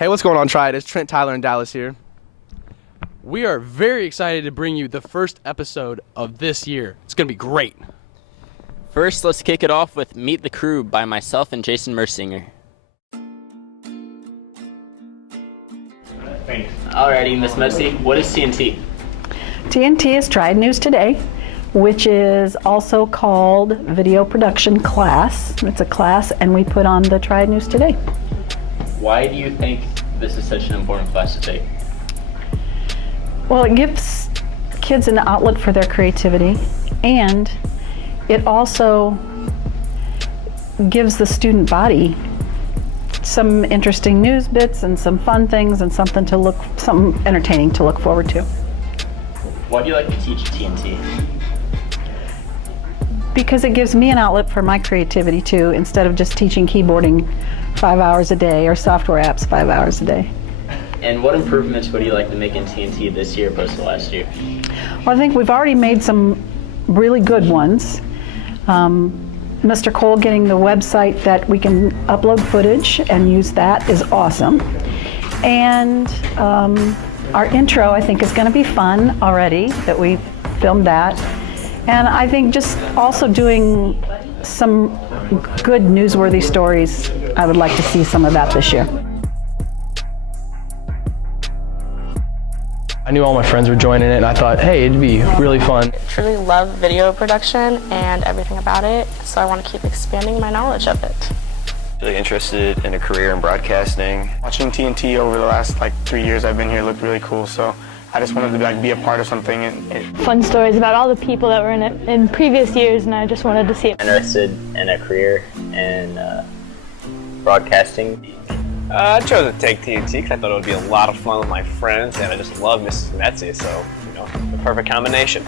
Hey, what's going on, Triad? It's Trent, Tyler, and Dallas here. We are very excited to bring you the first episode of this year. It's going to be great. First, let's kick it off with Meet the Crew by myself and Jason Mersinger. Alrighty, Miss Messi, what is TNT? TNT is Triad News Today, which is also called Video Production Class. It's a class, and we put on the Triad News Today. Why do you think this is such an important class to take? Well, it gives kids an outlet for their creativity, and it also gives the student body some interesting news bits and some fun things and something entertaining to look forward to. Why do you like to teach TNT? Because it gives me an outlet for my creativity too, instead of just teaching keyboarding 5 hours a day or software apps 5 hours a day. And what improvements would you like to make in TNT this year opposed to last year? Well, I think we've already made some really good ones. Mr. Cole getting the website that we can upload footage and use that is awesome. And our intro, I think, is going to be fun already, that we've filmed that. And I think just also doing some good newsworthy stories. I would like to see some of that this year. I knew all my friends were joining it, and I thought, hey, it'd be really fun. I truly love video production and everything about it, so I want to keep expanding my knowledge of it. Really interested in a career in broadcasting. Watching TNT over the last 3 years I've been here looked really cool, so I just wanted to be a part of something. Fun stories about all the people that were in it in previous years, and I just wanted to see it. Interested in a career in broadcasting? I chose to take TNT because I thought it would be a lot of fun with my friends, and I just love Mrs. Metzi, so, the perfect combination.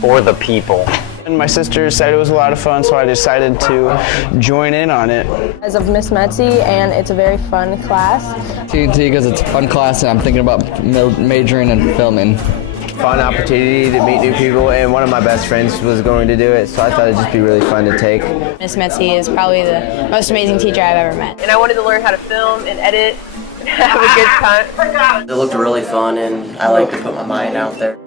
For the people. And my sister said it was a lot of fun, so I decided to join in on it. As of Miss Metzi, and it's a very fun class. TNT because it's a fun class, and I'm thinking about majoring in filming. Fun opportunity to meet new people, and one of my best friends was going to do it, so I thought it'd just be really fun to take. Miss Metzi is probably the most amazing teacher I've ever met. And I wanted to learn how to film and edit and have a good time. It looked really fun, and I like to put my mind out there.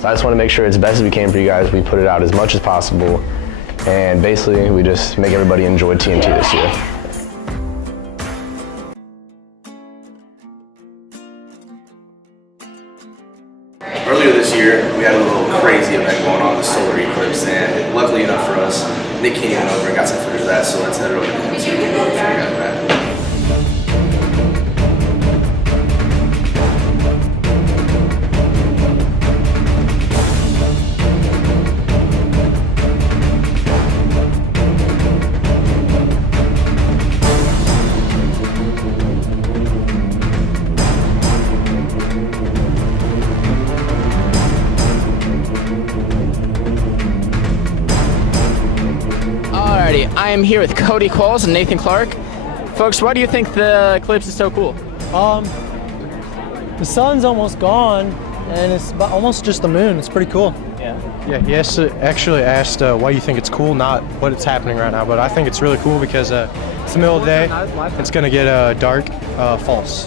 So I just want to make sure it's best as we can for you guys. We put it out as much as possible, and basically we just make everybody enjoy TNT this year. Earlier this year, we had a little crazy event going on with solar eclipse, and luckily enough for us, Nick came over and got some footage of that, so let's head over to him so we can show you guys that. I am here with Cody Qualls and Nathan Clark. Folks, why do you think the eclipse is so cool? The sun's almost gone, and it's almost just the moon. It's pretty cool. Yeah, he actually asked why you think it's cool, not what it's happening right now. But I think it's really cool because it's the middle of the day. It's going to get dark, false.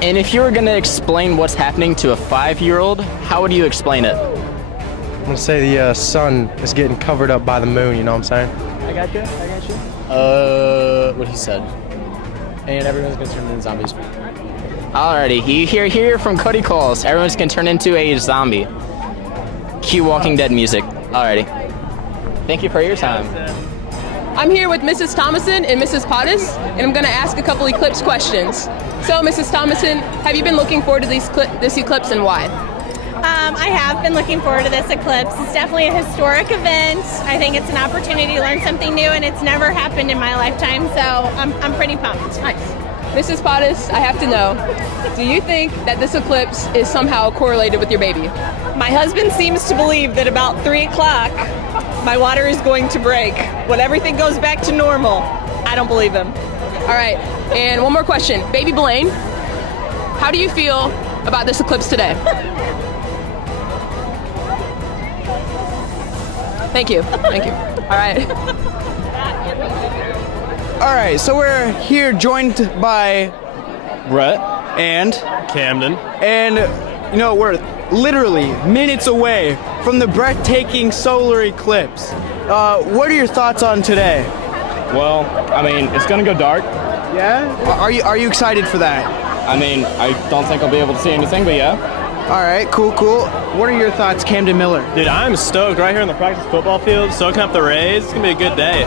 And if you were going to explain what's happening to a 5-year-old, how would you explain it? I'm going to say the sun is getting covered up by the moon, you know what I'm saying? I got you. What he said. And everyone's gonna turn into zombies. Alrighty, you hear from Cody Qualls. Everyone's gonna turn into a zombie. Cue Walking Dead music. Alrighty. Thank you for your time. I'm here with Mrs. Thomason and Mrs. Pottis, and I'm going to ask a couple eclipse questions. So, Mrs. Thomason, have you been looking forward to this eclipse, and why? I have been looking forward to this eclipse. It's definitely a historic event. I think it's an opportunity to learn something new, and it's never happened in my lifetime, so I'm pretty pumped. Nice. Mrs. Pottis, I have to know, do you think that this eclipse is somehow correlated with your baby? My husband seems to believe that about 3 o'clock, my water is going to break. When everything goes back to normal, I don't believe him. All right, and one more question. Baby Blaine, how do you feel about this eclipse today? Thank you. Thank you. All right. All right, so we're here joined by Brett and Camden. And, you know, we're literally minutes away from the breathtaking solar eclipse. What are your thoughts on today? Well, I mean, it's gonna go dark. Yeah? Are you excited for that? I mean, I don't think I'll be able to see anything, but yeah. All right, cool. What are your thoughts, Camden Miller? Dude, I'm stoked right here on the practice football field, soaking up the rays. It's gonna be a good day.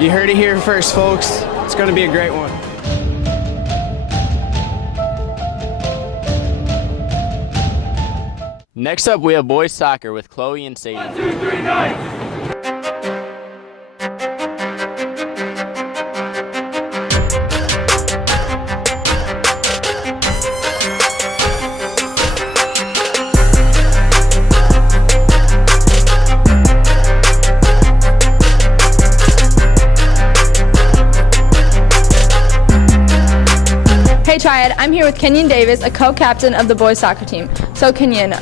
You heard it here first, folks. It's gonna be a great one. Next up, we have boys soccer with Chloe and Sadie. 1, 2, 3, 9. Hey Triad, I'm here with Kenyon Davis, a co-captain of the boys soccer team. So Kenyon,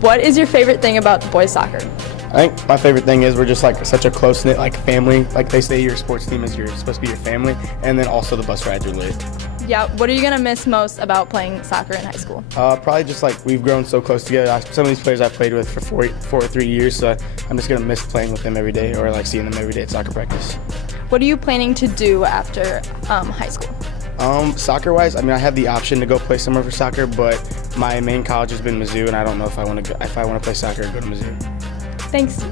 what is your favorite thing about the boys soccer? I think my favorite thing is we're just like such a close-knit like family. Like they say your sports team is supposed to be your family, and then also the bus rides are lit. Yeah, what are you gonna miss most about playing soccer in high school? Probably just like we've grown so close together. Some of these players I've played with for 4 or 3 years, so I'm just gonna miss playing with them every day or like seeing them every day at soccer practice. What are you planning to do after high school? Soccer-wise, I mean, I have the option to go play somewhere for soccer, but my main college has been Mizzou, and I don't know if I want to play soccer, go to Mizzou. Thanks.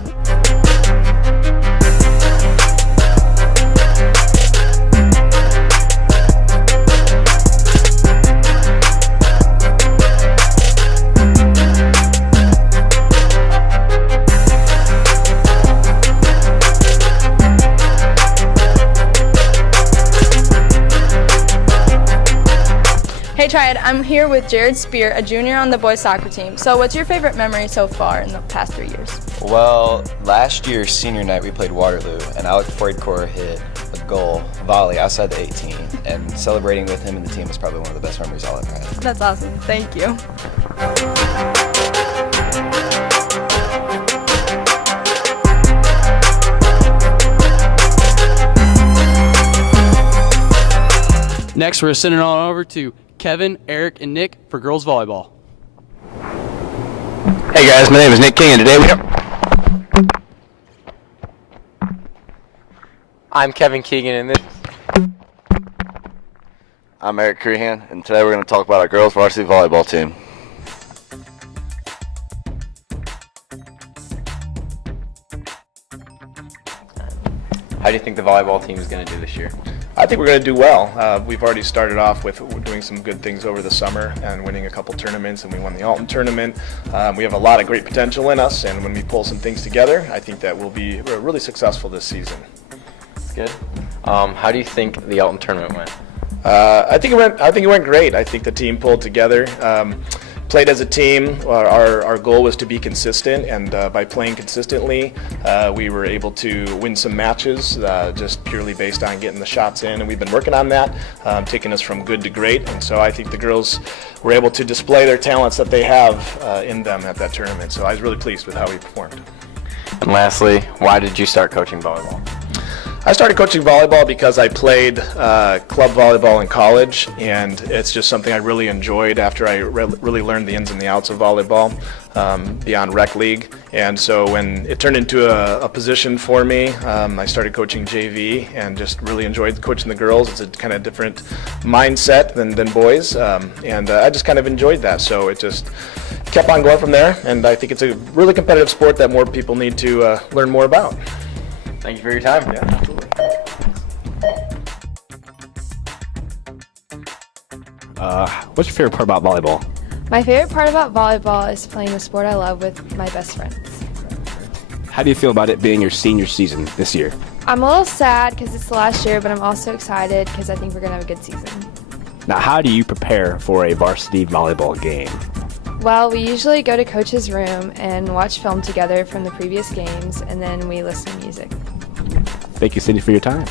Hey Triad, I'm here with Jared Spear, a junior on the boys soccer team. So what's your favorite memory so far in the past 3 years? Well, last year, senior night, we played Waterloo, and Alec Freudcore hit a goal volley outside the 18, and celebrating with him and the team was probably one of the best memories I'll ever have. That's awesome. Thank you. Next, we're sending it on over to Kevin, Eric, and Nick for girls volleyball. Hey guys, my name is Nick King, and today we have... I'm Kevin Keegan, and this... I'm Eric Crehan, and today we're going to talk about our girls varsity volleyball team. How do you think the volleyball team is going to do this year? I think we're going to do well. We've already started off with doing some good things over the summer and winning a couple tournaments, and we won the Alton tournament. We have a lot of great potential in us, and when we pull some things together, I think that we'll be really successful this season. Good. How do you think the Alton tournament went? I think it went great. I think the team pulled together. Played as a team. Our goal was to be consistent, and by playing consistently, we were able to win some matches just purely based on getting the shots in, and we've been working on that, taking us from good to great. And so I think the girls were able to display their talents that they have in them at that tournament. So I was really pleased with how we performed. And lastly, why did you start coaching volleyball? I started coaching volleyball because I played club volleyball in college, and it's just something I really enjoyed after I really learned the ins and the outs of volleyball beyond rec league. And so when it turned into a position for me, I started coaching JV and just really enjoyed coaching the girls. It's a kind of different mindset than boys, and I just kind of enjoyed that. So it just kept on going from there, and I think it's a really competitive sport that more people need to learn more about. Thank you for your time. Yeah, absolutely. What's your favorite part about volleyball? My favorite part about volleyball is playing the sport I love with my best friends. How do you feel about it being your senior season this year? I'm a little sad because it's the last year, but I'm also excited because I think we're going to have a good season. Now, how do you prepare for a varsity volleyball game? Well, we usually go to Coach's room and watch film together from the previous games, and then we listen to music. Thank you, Cindy, for your time.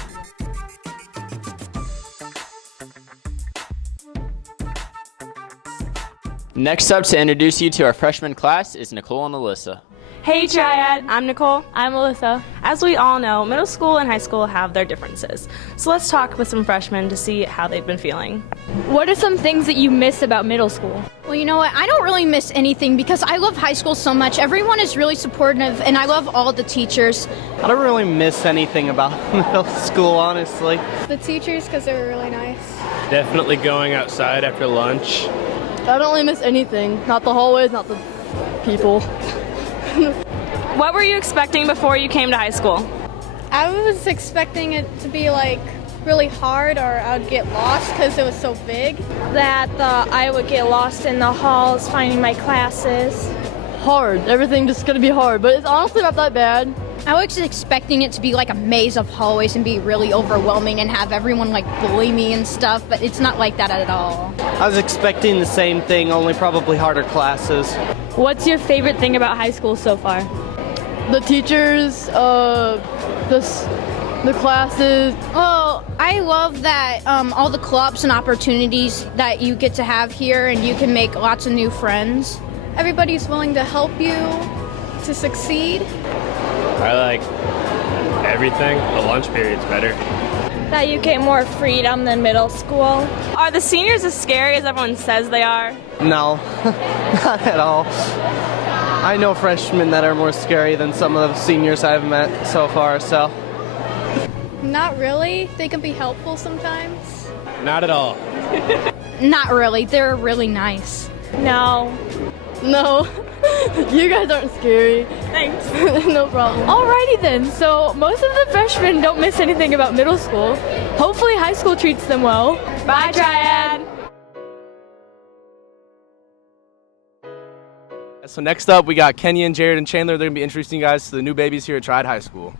Next up to introduce you to our freshman class is Nicole and Alyssa. Hey Triad, I'm Nicole. I'm Alyssa. As we all know, middle school and high school have their differences. So let's talk with some freshmen to see how they've been feeling. What are some things that you miss about middle school? Well, you know what? I don't really miss anything because I love high school so much. Everyone is really supportive, and I love all the teachers. I don't really miss anything about middle school, honestly. The teachers, because they were really nice. Definitely going outside after lunch. I don't really miss anything. Not the hallways, not the people. What were you expecting before you came to high school? I was expecting it to be like really hard, or I would get lost because it was so big. That I would get lost in the halls finding my classes. Hard. Everything just gonna be hard, but it's honestly not that bad. I was expecting it to be like a maze of hallways and be really overwhelming and have everyone like bully me and stuff, but it's not like that at all. I was expecting the same thing, only probably harder classes. What's your favorite thing about high school so far? The teachers, the classes. Well, I love that all the clubs and opportunities that you get to have here, and you can make lots of new friends. Everybody's willing to help you to succeed. I like everything. The lunch period's better. That you get more freedom than middle school. Are the seniors as scary as everyone says they are? No, not at all. I know freshmen that are more scary than some of the seniors I've met so far, so. Not really. They can be helpful sometimes. Not at all. Not really. They're really nice. No. No. You guys aren't scary. Thanks. No problem. Alrighty then. So most of the freshmen don't miss anything about middle school. Hopefully high school treats them well. Bye, Triad. So next up, we got Kenyon, Jared, and Chandler. They're going to be introducing you guys to the new babies here at Triad High School.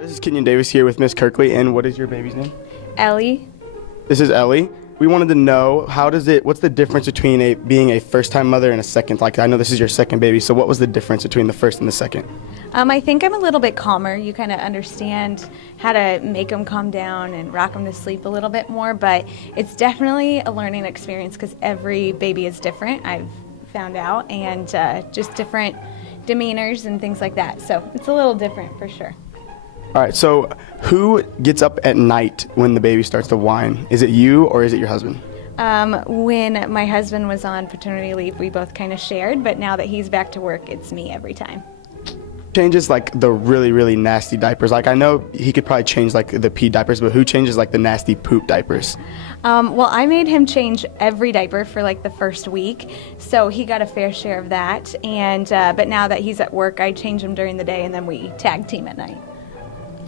This is Kenyon Davis here with Miss Kirkley, and what is your baby's name? Ellie. This is Ellie. We wanted to know what's the difference between being a first-time mother and a second? Like, I know this is your second baby, so what was the difference between the first and the second? I think I'm a little bit calmer. You kind of understand how to make them calm down and rock them to sleep a little bit more, but it's definitely a learning experience because every baby is different, I've found out, and just different demeanors and things like that. So it's a little different for sure. All right, so who gets up at night when the baby starts to whine? Is it you or is it your husband? When my husband was on paternity leave, we both kind of shared, but now that he's back to work, it's me every time. Changes like the really, really nasty diapers. Like, I know he could probably change like the pee diapers, but who changes like the nasty poop diapers? Well, I made him change every diaper for like the first week, so he got a fair share of that. And but now that he's at work, I change him during the day, and then we tag team at night.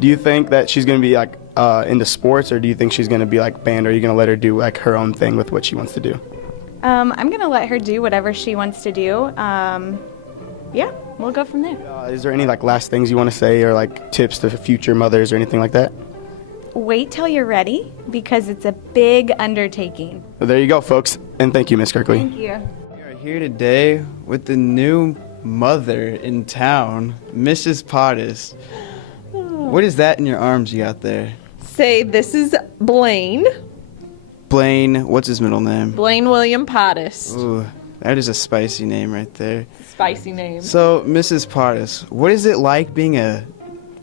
Do you think that she's going to be like into sports, or do you think she's going to be like band, or are you going to let her do like her own thing with what she wants to do? I'm going to let her do whatever she wants to do. Yeah, we'll go from there. Is there any like last things you want to say, or like tips to future mothers or anything like that? Wait till you're ready, because it's a big undertaking. Well, there you go, folks, and thank you, Miss Kirkley. Thank you. We are here today with the new mother in town, Mrs. Pottis. What is that in your arms you got there? Say, this is Blaine. Blaine, what's his middle name? Blaine William Pottis. Ooh, that is a spicy name right there. Spicy name. So, Mrs. Pottis, what is it like being a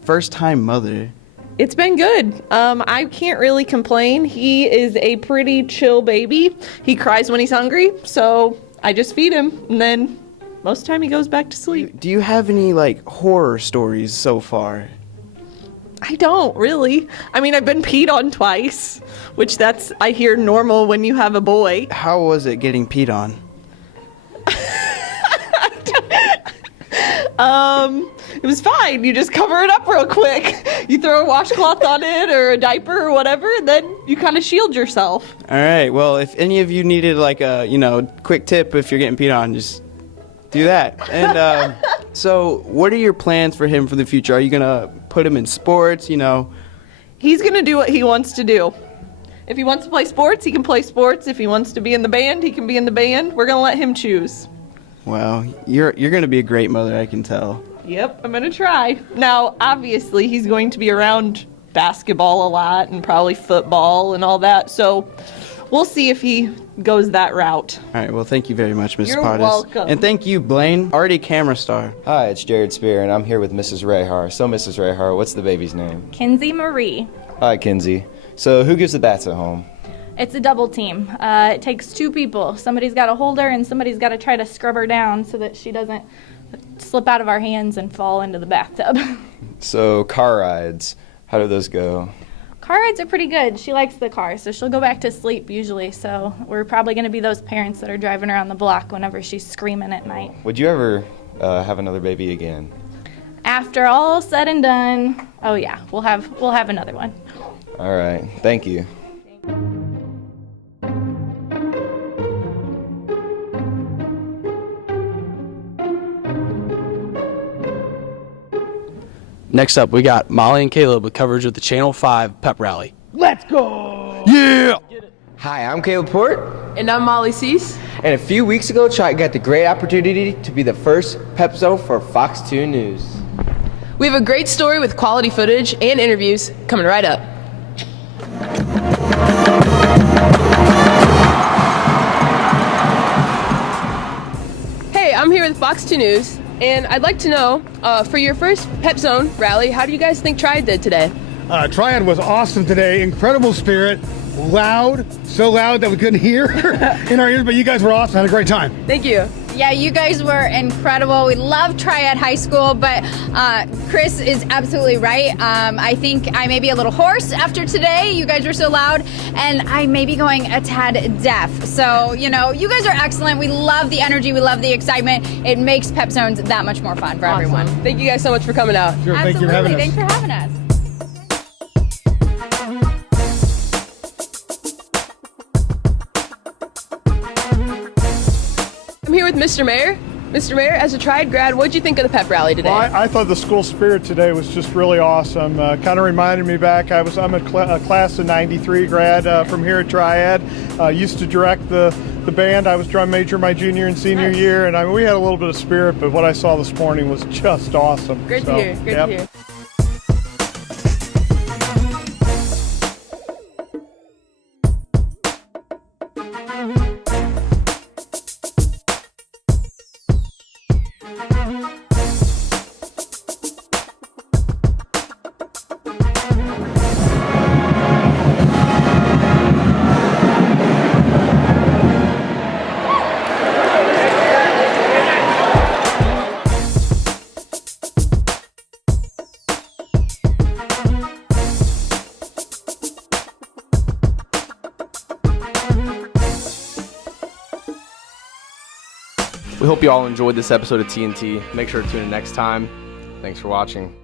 first-time mother? It's been good. I can't really complain. He is a pretty chill baby. He cries when he's hungry, so I just feed him, and then most of the time he goes back to sleep. Do you have any, like, horror stories so far? I don't really. I mean, I've been peed on twice, which that's, I hear, normal when you have a boy. How was it getting peed on? It was fine. You just cover it up real quick. You throw a washcloth on it or a diaper or whatever, and then you kind of shield yourself. All right. Well, if any of you needed like a, quick tip if you're getting peed on, just do that. And so what are your plans for him for the future? Are you going to put him in sports, He's going to do what he wants to do. If he wants to play sports, he can play sports. If he wants to be in the band, he can be in the band. We're going to let him choose. Well, you're going to be a great mother, I can tell. Yep, I'm going to try. Now, obviously, he's going to be around basketball a lot and probably football and all that. So we'll see if he goes that route. All right, well, thank you very much, Mrs. You're Pottis. welcome. And thank you, Blaine, already camera star. Hi, it's Jared Spear, and I'm here with Mrs. Rayhar. So, Mrs. Rayhar, what's the baby's name? Kinsey Marie. Hi, Kinsey. So, who gives the bats at home? It's a double team. It takes two people. Somebody's got to hold her and somebody's got to try to scrub her down so that she doesn't slip out of our hands and fall into the bathtub. So, car rides, how do those go? Car rides are pretty good. She likes the car, so she'll go back to sleep usually. So we're probably going to be those parents that are driving around the block whenever she's screaming at night. Would you ever have another baby again? After all said and done, oh yeah, we'll have another one. All right, thank you. Next up, we got Molly and Caleb with coverage of the Channel 5 pep rally. Let's go! Yeah! Hi, I'm Caleb Port. And I'm Molly Cease. And a few weeks ago, I got the great opportunity to be the first Pep Zone for Fox 2 News. We have a great story with quality footage and interviews coming right up. Hey, I'm here with Fox 2 News, and I'd like to know, for your first Pep Zone rally, how do you guys think Triad did today? Triad was awesome today. Incredible spirit. Loud. So loud that we couldn't hear in our ears, but you guys were awesome. Had a great time. Thank you. Yeah, you guys were incredible. We love Triad High School, but Chris is absolutely right. I think I may be a little hoarse after today. You guys were so loud, and I may be going a tad deaf. So, you know, you guys are excellent. We love the energy. We love the excitement. It makes Pep Zones that much more fun for everyone. Thank you guys so much for coming out. Sure, Absolutely. thank you for having us. Thanks for having us. I'm here with Mr. Mayor. Mr. Mayor, as a Triad grad, what did you think of the pep rally today? Well, I thought the school spirit today was just really awesome. Kind of reminded me back, I'm a class of 93 grad from here at Triad. Used to direct the band. I was drum major my junior and senior year, and we had a little bit of spirit, but what I saw this morning was just awesome. Great to hear. Great to hear. We hope you all enjoyed this episode of TNT. Make sure to tune in next time. Thanks for watching.